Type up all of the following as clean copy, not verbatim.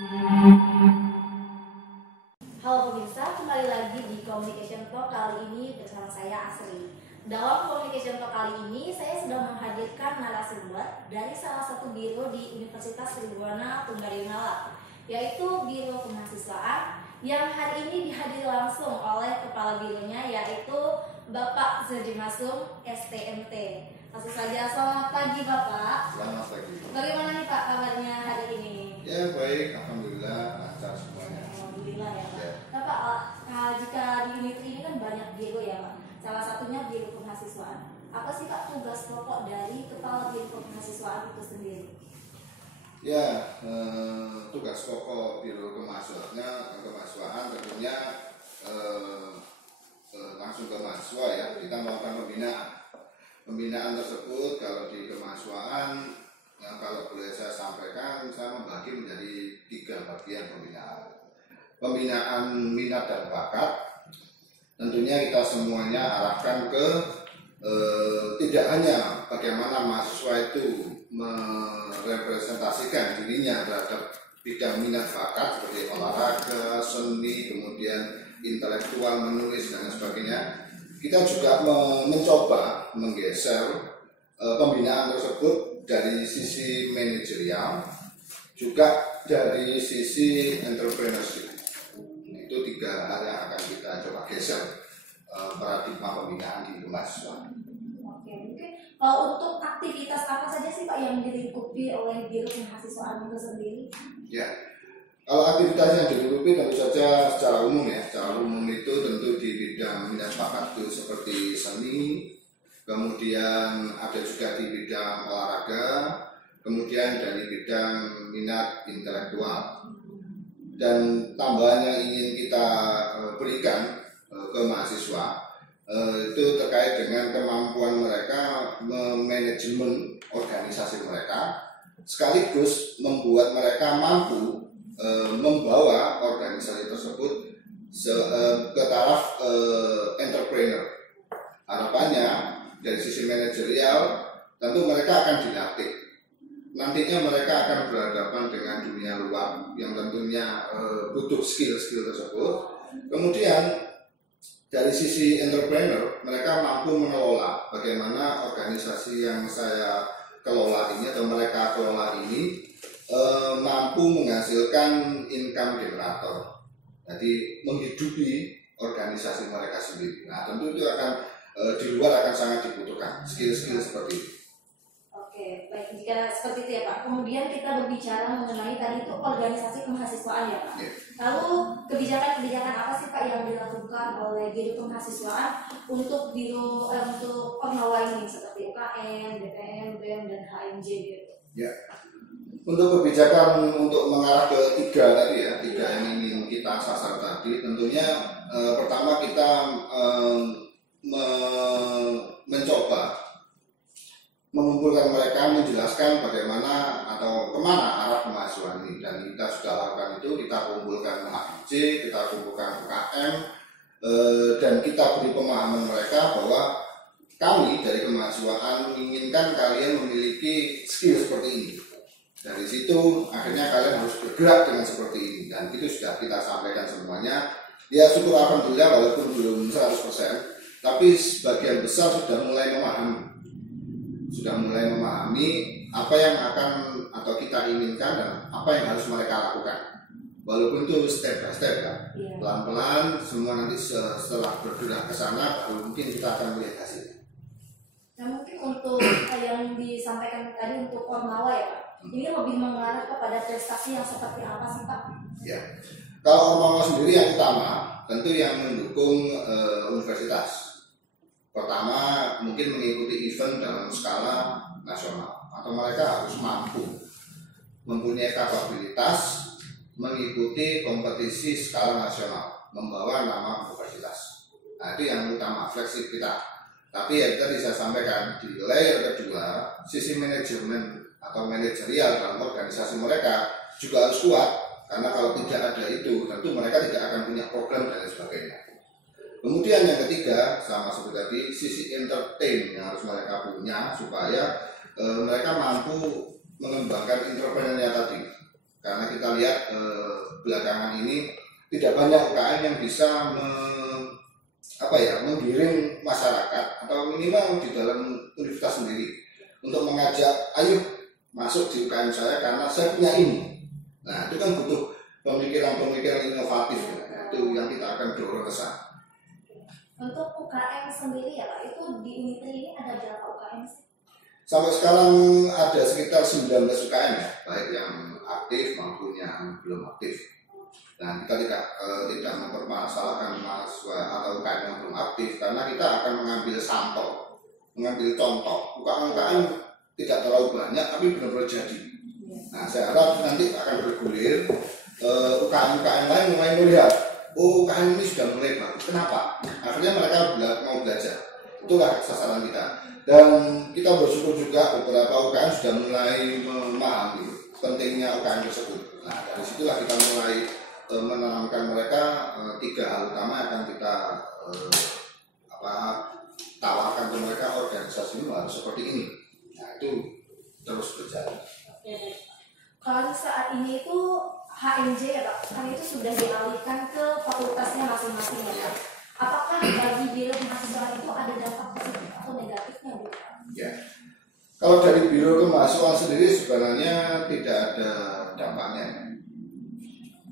Halo pemirsa, kembali lagi di Communication Talk kali ini bersama saya Asri. Dalam Communication Talk kali ini, saya sudah menghadirkan narasumber dari salah satu biro di Universitas Tribhuwana Tunggal, yaitu Biro Kemahasiswaan, yang hari ini dihadiri langsung oleh Kepala Bironya, yaitu Bapak Zerdi Masum, STMT. Langsung saja, selamat pagi Bapak. Selamat pagi. Bagaimana nih Pak kabarnya hari ini? Ya baik, alhamdulillah lancar semuanya. Alhamdulillah ya Pak. Ya. Nah Pak, jika di unit ini kan banyak biro ya Pak. Salah satunya Biro Kemahasiswaan. Apa sih Pak tugas pokok dari Kepala Biro Kemahasiswaan itu sendiri? Ya, tugas pokok Biro Kemahasiswaan tentunya langsung ke mahasiswa ya. Kita melakukan pembinaan. Pembinaan tersebut kalau di kemahasiswaan, kalau boleh saya sampaikan, saya membagi menjadi 3 bagian pembinaan. Pembinaan minat dan bakat, tentunya kita semuanya arahkan ke tidak hanya bagaimana mahasiswa itu merepresentasikan dirinya terhadap bidang minat bakat seperti olahraga, seni, kemudian intelektual, menulis dan sebagainya. Kita juga mencoba menggeser pembinaan tersebut dari sisi manajerial, juga dari sisi entrepreneurship. Itu 3 hal yang akan kita coba geser paradigma pembinaan di kemahasiswaan. Oke, mungkin kalau untuk aktivitas apa saja sih Pak yang dilingkupi oleh Biro Kemahasiswaan itu sendiri? Ya, kalau aktivitas yang dilingkupi tentu saja secara umum ya. Secara umum itu tentu di bidang minat bakat itu seperti seni, kemudian ada juga di bidang olahraga, kemudian dari bidang minat intelektual. Dan tambahan yang ingin kita berikan ke mahasiswa itu terkait dengan kemampuan mereka memanajemen organisasi mereka, sekaligus membuat mereka mampu membawa organisasi tersebut ke taraf entrepreneur. Harapannya dari sisi manajerial tentu mereka akan dilatih. Nantinya mereka akan berhadapan dengan dunia luar yang tentunya butuh skill-skill tersebut. Kemudian dari sisi entrepreneur, mereka mampu mengelola bagaimana organisasi yang saya kelola ini atau mereka kelola ini mampu menghasilkan income generator. Jadi menghidupi organisasi mereka sendiri. Nah tentu itu akan di luar akan sangat dibutuhkan skill-skill seperti itu. Oke, baik. Jika seperti itu ya Pak. Kemudian kita berbicara mengenai tadi itu organisasi kemahasiswaan ya Pak. Ya. Lalu kebijakan-kebijakan apa sih Pak yang dilakukan oleh Biro Kemahasiswaan untuk untuk Ormawa ini seperti UKM, BPM, BEM dan HMJ gitu? Ya. Untuk kebijakan untuk mengarah ke 3 tadi ya, 3 yang ingin kita sasar tadi, tentunya pertama kita mencoba mengumpulkan mereka, menjelaskan bagaimana atau kemana arah kemahasiswaan ini. Dan kita sudah lakukan itu, kita kumpulkan HMJ, kita kumpulkan UKM, dan kita beri pemahaman mereka bahwa kami dari kemahasiswaan menginginkan kalian memiliki skill seperti ini. Dari situ akhirnya kalian harus bergerak dengan seperti ini, dan itu sudah kita sampaikan semuanya. Ya syukur alhamdulillah walaupun belum 100%, tapi sebagian besar sudah mulai memahami apa yang akan atau kita inginkan dan apa yang harus mereka lakukan. Walaupun itu step by step kan, pelan-pelan semua nanti setelah bergerak ke sana baru mungkin kita akan melihat hasilnya. Nah mungkin untuk yang disampaikan tadi untuk Ormawa ya Pak, ini lebih mengarah kepada prestasi yang seperti apa sih Pak? Ya, kalau Ormawa sendiri yang utama tentu yang mendukung universitas. Pertama mungkin mengikuti event dalam skala nasional, atau mereka harus mampu mempunyai kapabilitas mengikuti kompetisi skala nasional membawa nama universitas. Nah itu yang utama, fleksibilitas. Tapi ya tadi saya sampaikan di layer kedua, sisi manajemen atau manajerial dalam organisasi mereka juga harus kuat, karena kalau tidak ada itu tentu mereka tidak akan punya program dan lain sebagainya. Kemudian yang ketiga, sama seperti tadi, sisi entertain yang harus mereka punya supaya mereka mampu mengembangkan entrepreneurnya tadi. karena kita lihat belakangan ini tidak banyak UKM yang bisa menggiring masyarakat atau minimal di dalam universitas sendiri untuk mengajak ayo masuk di UKM saya karena saya punya ini. Nah itu kan butuh pemikiran-pemikiran inovatif ya. Itu yang kita akan dorong ke sana. Untuk UKM sendiri ya Pak, itu di Unitri ini ada berapa UKM sih? Sampai sekarang ada sekitar 19 UKM ya, baik yang aktif maupun yang belum aktif. Nah kita tidak mempermasalahkan mahasiswa atau UKM yang belum aktif karena kita akan mengambil sampel, mengambil contoh. UKM tidak terlalu banyak tapi benar-benar jadi. Nah saya harap nanti akan bergulir UKM lain mulai melihat, oh UKM ini sudah mulai bagus. Kenapa? Akhirnya mereka mau belajar. Itulah sasaran kita. Dan kita bersyukur juga beberapa UKM sudah mulai memahami pentingnya UKM tersebut. Nah dari situlah kita mulai menanamkan mereka 3 hal utama yang akan kita tawarkan ke mereka. Organisasi ini harus seperti ini. Nah itu terus berjalan. Kalau saat ini itu HMJ ya Pak, kan itu sudah dialihkan ke fakultasnya masing-masing ya Pak. Apakah bagi biro mahasiswa itu ada dampak positif atau negatifnya Bu? Ya, kalau dari biro kemahasiswaan sendiri sebenarnya tidak ada dampaknya.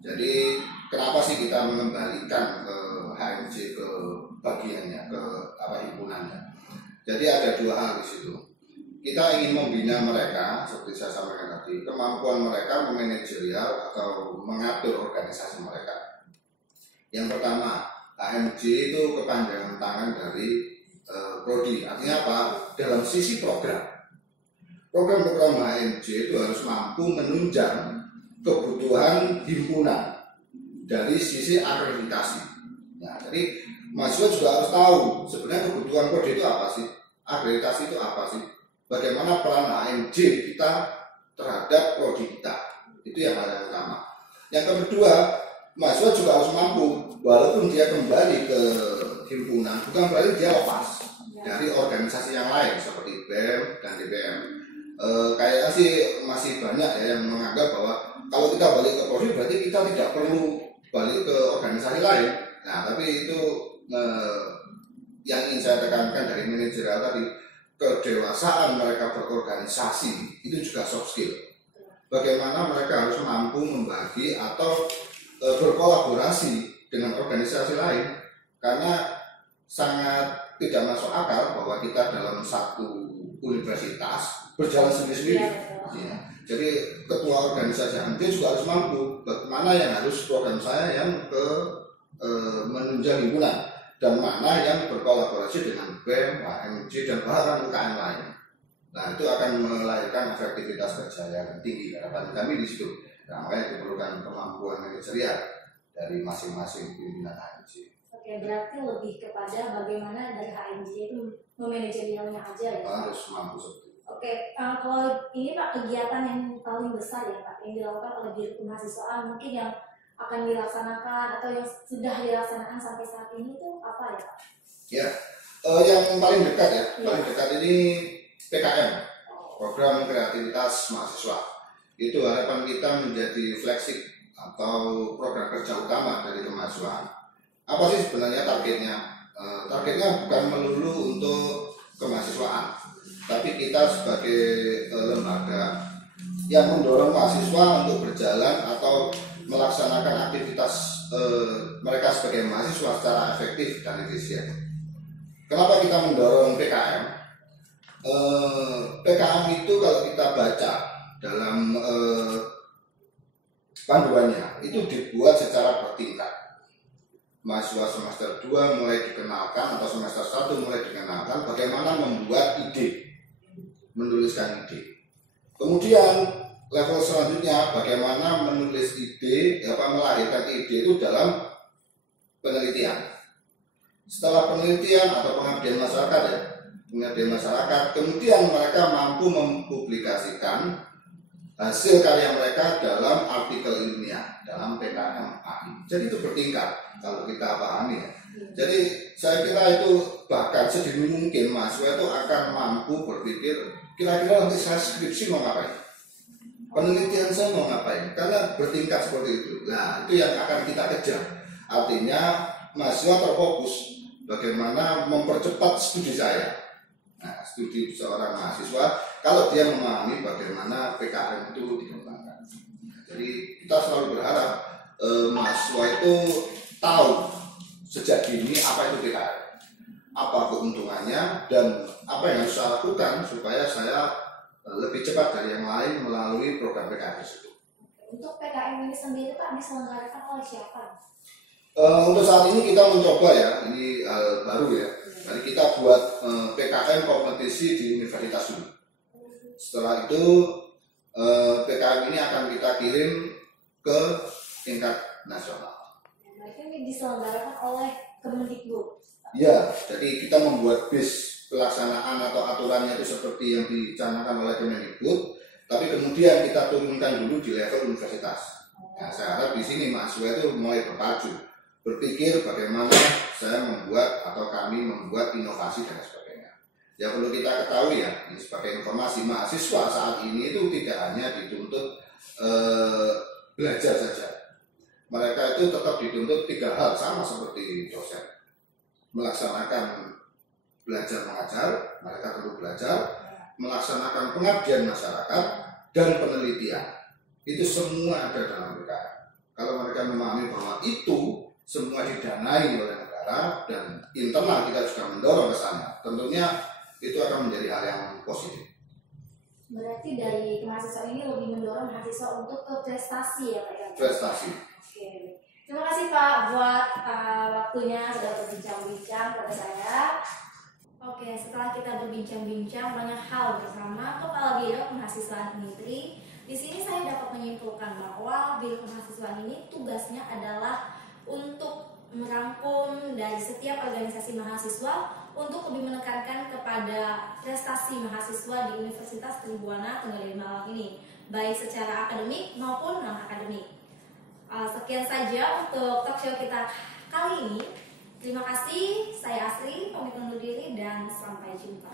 Jadi kenapa sih kita mengembalikan ke HMJ ke bagiannya, ke himpunannya? Jadi ada 2 hal di situ. Kita ingin membina mereka, seperti saya sampaikan tadi, kemampuan mereka memanajerial atau mengatur organisasi mereka. Yang pertama, HMJ itu kepanjangan tangan dari prodi. Artinya apa? Dalam sisi program HMJ itu harus mampu menunjang kebutuhan himpunan dari sisi akreditasi. Nah, jadi mahasiswa juga harus tahu sebenarnya kebutuhan prodi itu apa sih, akreditasi itu apa sih, bagaimana peran HMJ kita terhadap prodi kita. Itu yang paling utama. Yang kedua, mahasiswa juga harus mampu, walaupun dia kembali ke himpunan, bukan berarti dia lepas dari organisasi yang lain seperti BEM dan DPM. Kayaknya sih masih banyak ya yang menganggap bahwa kalau kita balik ke prodi berarti kita tidak perlu balik ke organisasi lain. Nah, tapi itu yang ingin saya tekankan dari manajerial tadi, kedewasaan mereka berorganisasi itu juga soft skill. Bagaimana mereka harus mampu membagi atau berkolaborasi dengan organisasi lain, karena sangat tidak masuk akal bahwa kita dalam satu universitas berjalan sendiri-sendiri. Ya. Jadi ketua organisasi HMJ juga harus mampu mana yang harus program saya yang menunjang himpunan dan mana yang berkolaborasi dengan BEM, HMJ dan bahkan UKM lain. Nah itu akan melahirkan efektivitas kerja yang tinggi. Harapan kami di situ. Nah, makanya diperlukan kemampuan manajerial dari masing-masing pimpinan HMJ. Oke, berarti lebih kepada bagaimana dari HMJ itu memanajerialnya aja ya? Harus mampu seperti itu. Oke, kalau ini Pak, kegiatan yang paling besar ya Pak, yang dilakukan oleh biro kemahasiswaan mungkin yang akan dilaksanakan atau yang sudah dilaksanakan sampai saat ini itu apa ya Pak? Ya, yang paling dekat ya, paling dekat ini PKM, Program Kreativitas Mahasiswa. Itu harapan kita menjadi flagship atau program kerja utama dari kemahasiswaan. Apa sih sebenarnya targetnya? Targetnya bukan melulu untuk kemahasiswaan, tapi kita sebagai lembaga yang mendorong mahasiswa untuk berjalan atau melaksanakan aktivitas mereka sebagai mahasiswa secara efektif dan efisien. Kenapa kita mendorong PKM? PKM itu kalau kita baca dalam panduannya itu dibuat secara bertingkat. Mahasiswa semester 2 mulai dikenalkan atau semester 1 mulai dikenalkan bagaimana membuat ide, menuliskan ide. Kemudian level selanjutnya bagaimana menulis ide, melahirkan ide itu dalam penelitian. Setelah penelitian atau pengabdian masyarakat ya, pengabdian masyarakat, kemudian mereka mampu mempublikasikan hasil karya mereka dalam artikel ilmiah, dalam PKM AI. Jadi itu bertingkat kalau kita pahami ya. Jadi saya kira itu bahkan sedini mungkin mahasiswa itu akan mampu berpikir kira-kira nanti saya skripsi mau ngapain. Penelitian saya mau ngapain? Karena bertingkat seperti itu. Nah, itu yang akan kita kejar. Artinya mahasiswa terfokus bagaimana mempercepat studi saya. Nah, studi seorang mahasiswa kalau dia memahami bagaimana PKM itu dikembangkan. Jadi kita selalu berharap mahasiswa itu tahu sejak dini apa itu PKM, apa keuntungannya, dan apa yang harus saya lakukan supaya saya lebih cepat dari yang lain melalui program PKM tersebut. Untuk PKM ini sendiri Pak diselenggarakan oleh siapa? Untuk saat ini kita mencoba ya, ini hal baru ya. Jadi kita buat PKM kompetisi di universitas dulu. Setelah itu PKM ini akan kita kirim ke tingkat nasional. Mereka ini diselenggarakan oleh Kemendikbud. Ya, jadi kita membuat bis pelaksanaan atau aturannya itu seperti yang dicanangkan oleh Kemendikbud, tapi kemudian kita turunkan dulu di level universitas. Nah, saya harap di sini mahasiswa itu mulai berpacu, berpikir bagaimana saya membuat atau kami membuat inovasi dan sebagainya. Ya perlu kita ketahui ya, ini sebagai informasi, mahasiswa saat ini itu tidak hanya dituntut belajar saja. Mereka itu tetap dituntut 3 hal sama seperti dosen. Melaksanakan belajar mengajar, mereka perlu belajar, melaksanakan pengabdian masyarakat, dan penelitian. Itu semua ada dalam PKM. Kalau mereka memahami bahwa itu semua didanai oleh negara dan internal kita juga mendorong ke sana, tentunya itu akan menjadi hal yang positif. Berarti dari mahasiswa ini lebih mendorong mahasiswa untuk ke prestasi ya Pak ya? Prestasi. Oke. Terima kasih Pak buat waktunya sudah berbincang-bincang pada saya. Oke, setelah kita berbincang-bincang banyak hal bersama Kepala Biro Kemahasiswaan Unitri, di sini saya dapat menyimpulkan bahwa Biro Kemahasiswaan ini tugasnya adalah untuk merangkum dari setiap organisasi mahasiswa untuk lebih menekankan kepada prestasi mahasiswa di Universitas Tribuana Tenggarani Malang ini, baik secara akademik maupun non-akademik. Sekian saja untuk talk show kita kali ini. Terima kasih, saya Asri, pamit undur diri dan sampai jumpa.